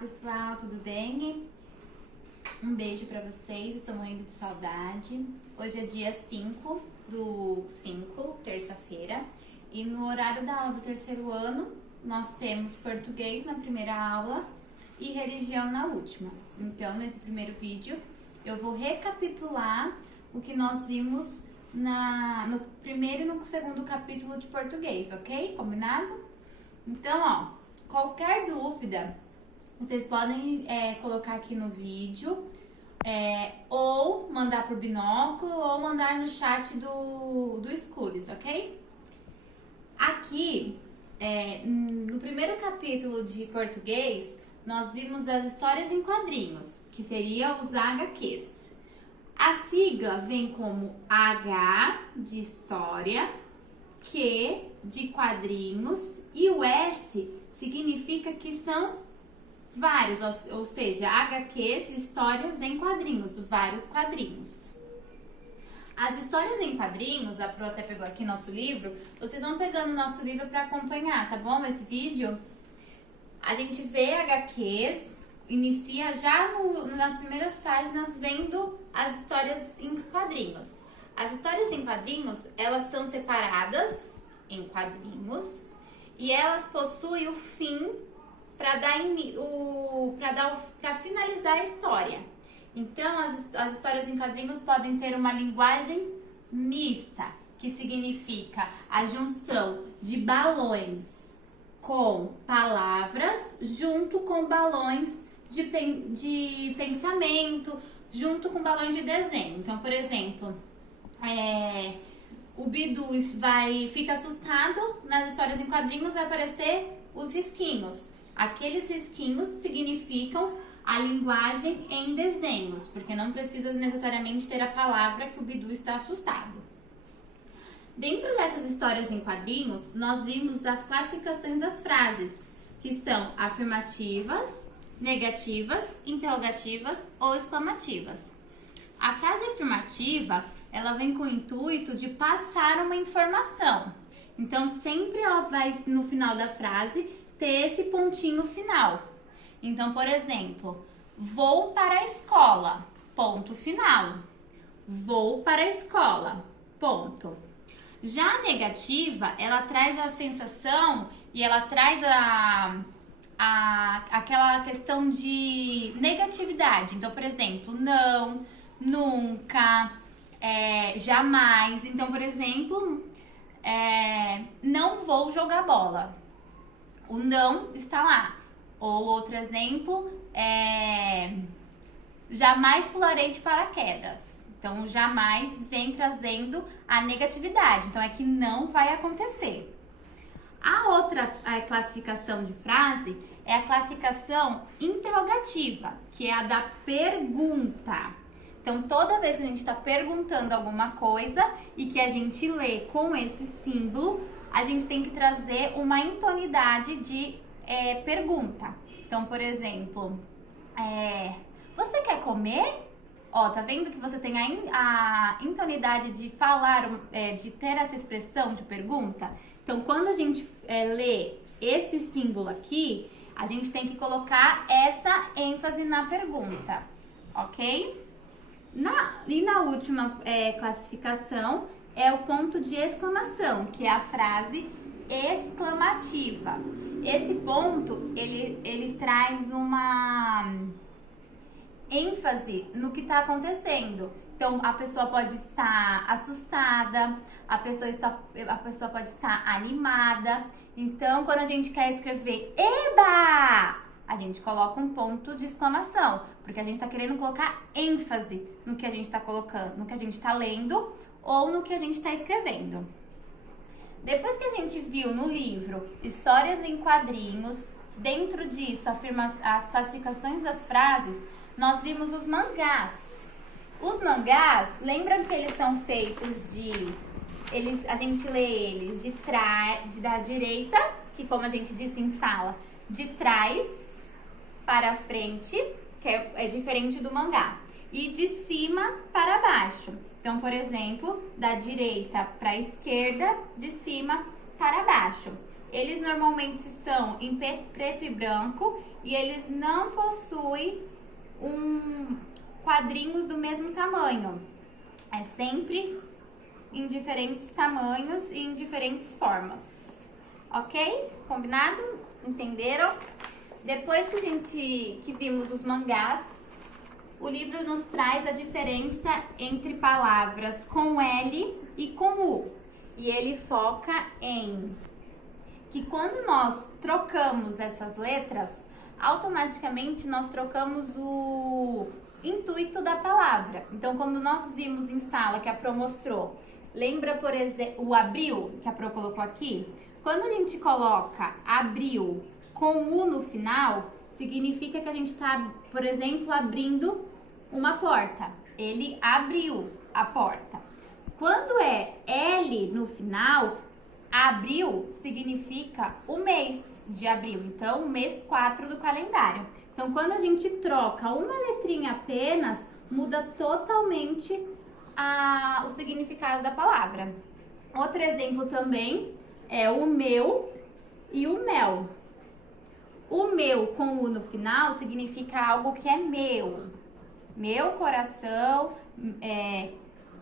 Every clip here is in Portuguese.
pessoal, tudo bem? Um beijo pra vocês, estou morrendo de saudade. Hoje é dia 5 do 5, terça-feira, e no horário da aula do terceiro ano, nós temos português na primeira aula e religião na última. Então, nesse primeiro vídeo, eu vou recapitular o que nós vimos no primeiro e no segundo capítulo de português, ok? Combinado? Então, ó, qualquer dúvida, vocês podem colocar aqui no vídeo, ou mandar pro binóculo, ou mandar no chat do Schools, ok? Aqui, no primeiro capítulo de português, nós vimos as histórias em quadrinhos, que seriam os HQs. A sigla vem como H de história, Q de quadrinhos e o S significa que são vários, ou seja, HQs, histórias em quadrinhos, vários quadrinhos. As histórias em quadrinhos, a Pro até pegou aqui nosso livro, vocês vão pegando nosso livro para acompanhar, tá bom? Esse vídeo, a gente vê HQs, inicia já nas primeiras páginas vendo as histórias em quadrinhos. As histórias em quadrinhos, elas são separadas em quadrinhos e elas possuem o fim para finalizar a história. Então, as histórias em quadrinhos podem ter uma linguagem mista, que significa a junção de balões com palavras junto com balões de pensamento, junto com balões de desenho. Então, por exemplo, o Bidu fica assustado, nas histórias em quadrinhos vai aparecer os risquinhos. Aqueles risquinhos significam a linguagem em desenhos, porque não precisa necessariamente ter a palavra que o Bidu está assustado. Dentro dessas histórias em quadrinhos, nós vimos as classificações das frases, que são afirmativas, negativas, interrogativas ou exclamativas. A frase afirmativa, ela vem com o intuito de passar uma informação. Então, sempre ela vai, no final da frase, ter esse pontinho final. Então, por exemplo, vou para a escola, ponto final. Vou para a escola, ponto. Já a negativa, ela traz a sensação e ela traz aquela questão de negatividade. Então, por exemplo, não, nunca, jamais. Então, por exemplo, não vou jogar bola. O não está lá. Ou outro exemplo, jamais pularei de paraquedas. Então, jamais vem trazendo a negatividade. Então, é que não vai acontecer. A outra classificação de frase é a classificação interrogativa, que é a da pergunta. Então, toda vez que a gente está perguntando alguma coisa e que a gente lê com esse símbolo, a gente tem que trazer uma intonidade de pergunta. Então, por exemplo, você quer comer? Ó, tá vendo que você tem a intonidade de falar, de ter essa expressão de pergunta? Então, quando a gente lê esse símbolo aqui, a gente tem que colocar essa ênfase na pergunta, ok? E na última classificação é o ponto de exclamação, que é a frase exclamativa. Esse ponto, ele traz uma ênfase no que está acontecendo. Então, a pessoa pode estar assustada, a pessoa pode estar animada. Então, quando a gente quer escrever EBA, a gente coloca um ponto de exclamação, porque a gente está querendo colocar ênfase no que a gente está colocando, no que a gente está lendo ou no que a gente está escrevendo. Depois que a gente viu no livro histórias em quadrinhos, dentro disso as classificações das frases, nós vimos os mangás. Os mangás, lembram que eles são feitos a gente lê eles da direita, que como a gente disse em sala, de trás para frente, que é diferente do mangá, e de cima para baixo. Então, por exemplo, da direita para a esquerda, de cima para baixo. Eles normalmente são em preto e branco e eles não possuem quadrinhos do mesmo tamanho. É sempre em diferentes tamanhos e em diferentes formas. Ok? Combinado? Entenderam? Depois que vimos os mangás, o livro nos traz a diferença entre palavras com L e com U. E ele foca em que quando nós trocamos essas letras, automaticamente nós trocamos o intuito da palavra. Então, quando nós vimos em sala que a Pro mostrou, lembra, por exemplo, o abril, que a Pro colocou aqui? Quando a gente coloca abril com U no final, significa que a gente está, por exemplo, abrindo uma porta. Ele abriu a porta. Quando é L no final, abril significa o mês de abril. Então, o mês 4 do calendário. Então, quando a gente troca uma letrinha apenas, muda totalmente o significado da palavra. Outro exemplo também é o meu e o mel. O meu com U no final significa algo que é meu. Meu coração,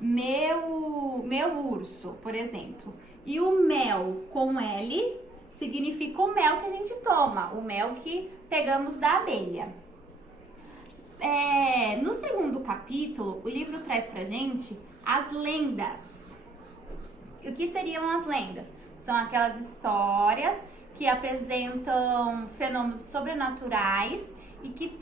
meu urso, por exemplo. E o mel com L significa o mel que a gente toma, o mel que pegamos da abelha. No segundo capítulo, o livro traz pra gente as lendas. E o que seriam as lendas? São aquelas histórias que apresentam fenômenos sobrenaturais e que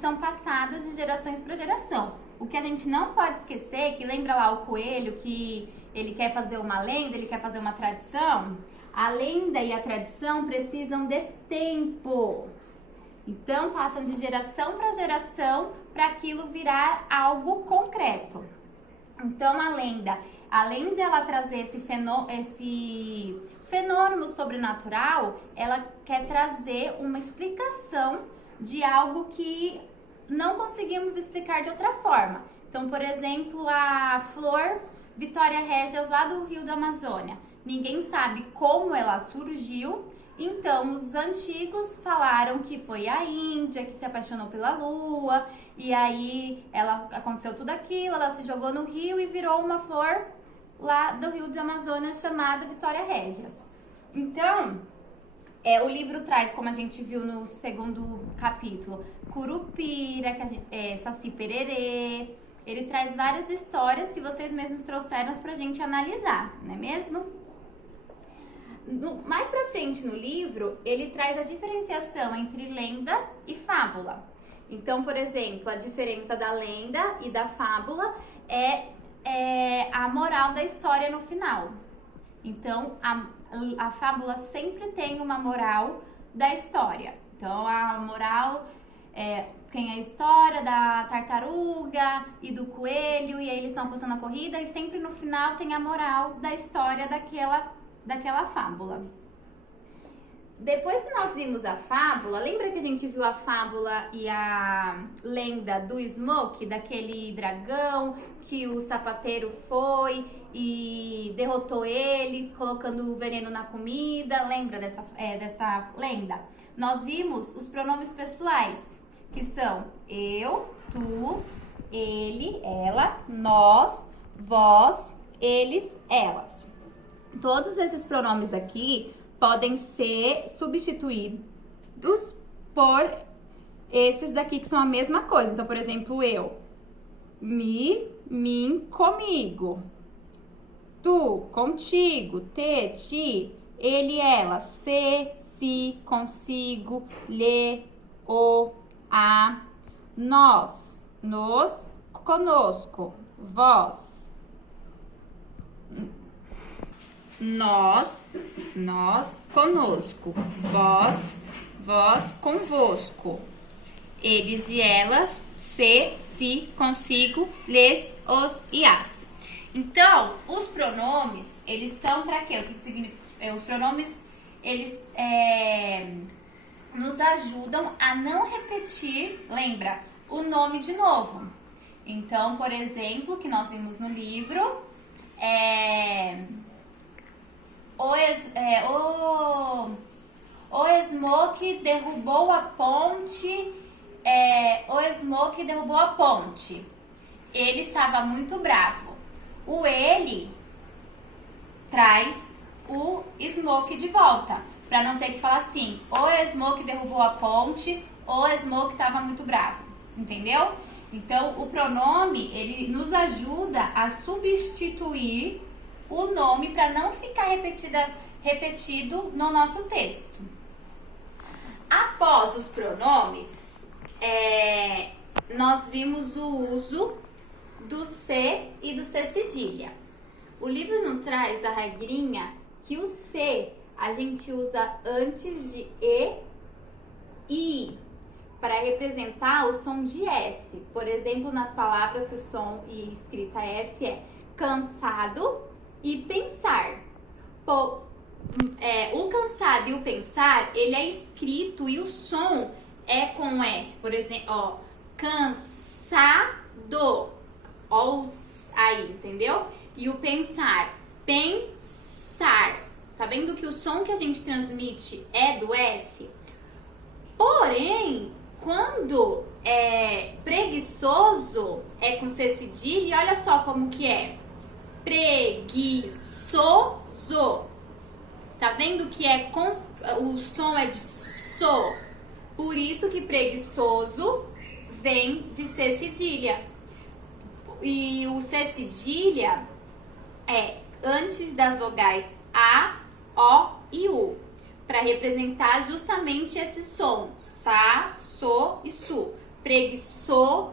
são passadas de gerações para geração. O que a gente não pode esquecer é que lembra lá o coelho que ele quer fazer uma lenda, ele quer fazer uma tradição? A lenda e a tradição precisam de tempo. Então, passam de geração para geração para aquilo virar algo concreto. Então, a lenda, além dela trazer esse fenômeno sobrenatural, ela quer trazer uma explicação de algo que não conseguimos explicar de outra forma. Então, por exemplo, a flor Vitória Régias lá do Rio da Amazônia. Ninguém sabe como ela surgiu, então os antigos falaram que foi a Índia que se apaixonou pela lua, e aí aconteceu tudo aquilo, ela se jogou no rio e virou uma flor lá do Rio de Amazônia chamada Vitória Régias. Então, o livro traz, como a gente viu no segundo capítulo, Curupira, Saci Pererê. Ele traz várias histórias que vocês mesmos trouxeram pra gente analisar, não é mesmo? Mais pra frente no livro, ele traz a diferenciação entre lenda e fábula. Então, por exemplo, a diferença da lenda e da fábula é a moral da história no final. Então, a fábula sempre tem uma moral da história. Então, a moral tem a história da tartaruga e do coelho, e aí eles estão apostando a corrida, e sempre no final tem a moral da história daquela fábula. Depois que nós vimos a fábula, lembra que a gente viu a fábula e a lenda do Smoke, daquele dragão que o sapateiro foi e derrotou ele, colocando o veneno na comida? Lembra dessa lenda? Nós vimos os pronomes pessoais, que são eu, tu, ele, ela, nós, vós, eles, elas. Todos esses pronomes aqui podem ser substituídos por esses daqui que são a mesma coisa. Então, por exemplo, eu, me, mim, comigo. Tu, contigo. Te, ti. Ele, ela. Se, si, consigo. Lhe, o, a. Nós, nos, conosco. Vós. Nós, conosco. Vós, convosco. Eles e elas, se, si, consigo, lhes, os e as. Então, os pronomes, eles são para quê? O que significa? Os pronomes, eles nos ajudam a não repetir, lembra, o nome de novo. Então, por exemplo, que nós vimos no livro, O Smoke derrubou a ponte. O Smoke derrubou a ponte. Ele estava muito bravo. O ele traz o Smoke de volta, para não ter que falar assim: o Smoke derrubou a ponte, o Smoke estava muito bravo, entendeu? Então, o pronome, ele nos ajuda a substituir o nome para não ficar repetido no nosso texto. Após os pronomes, nós vimos o uso do C e do C cedilha. O livro não traz a regrinha que o C a gente usa antes de E e I para representar o som de S. Por exemplo, nas palavras que o som e escrita S é cansado e pensar. O cansado e o pensar, ele é escrito e o som é com S. Por exemplo, ó, cansado. Ó, aí, entendeu? E o pensar, pensar. Tá vendo que o som que a gente transmite é do S? Porém, quando é preguiçoso, é com C cedilha, e olha só como que é. Preguiçoso. Tá vendo que o som é de so? Por isso que preguiçoso vem de C cedilha. E o C cedilha é antes das vogais A, O e U, para representar justamente esse som, sa, so e su. Preguiçoso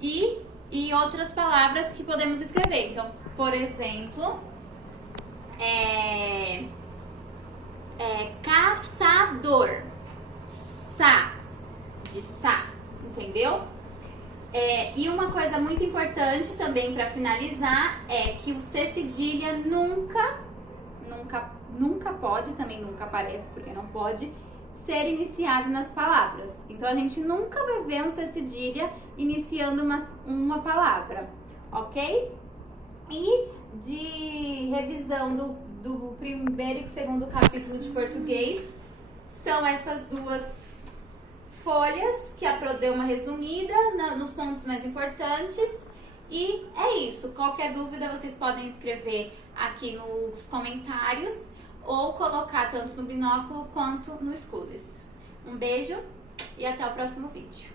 e outras palavras que podemos escrever. Então, por exemplo, caçador, sa, de sa, entendeu? E uma coisa muito importante também para finalizar é que o C cedilha nunca pode, também nunca aparece porque não pode, ser iniciado nas palavras. Então a gente nunca vai ver um C cedilha iniciando uma palavra, ok? E de revisão do primeiro e segundo capítulo de português, são essas duas folhas que a Pro deu uma resumida nos pontos mais importantes. E é isso. Qualquer dúvida vocês podem escrever aqui nos comentários ou colocar tanto no binóculo quanto no Scooles. Um beijo e até o próximo vídeo.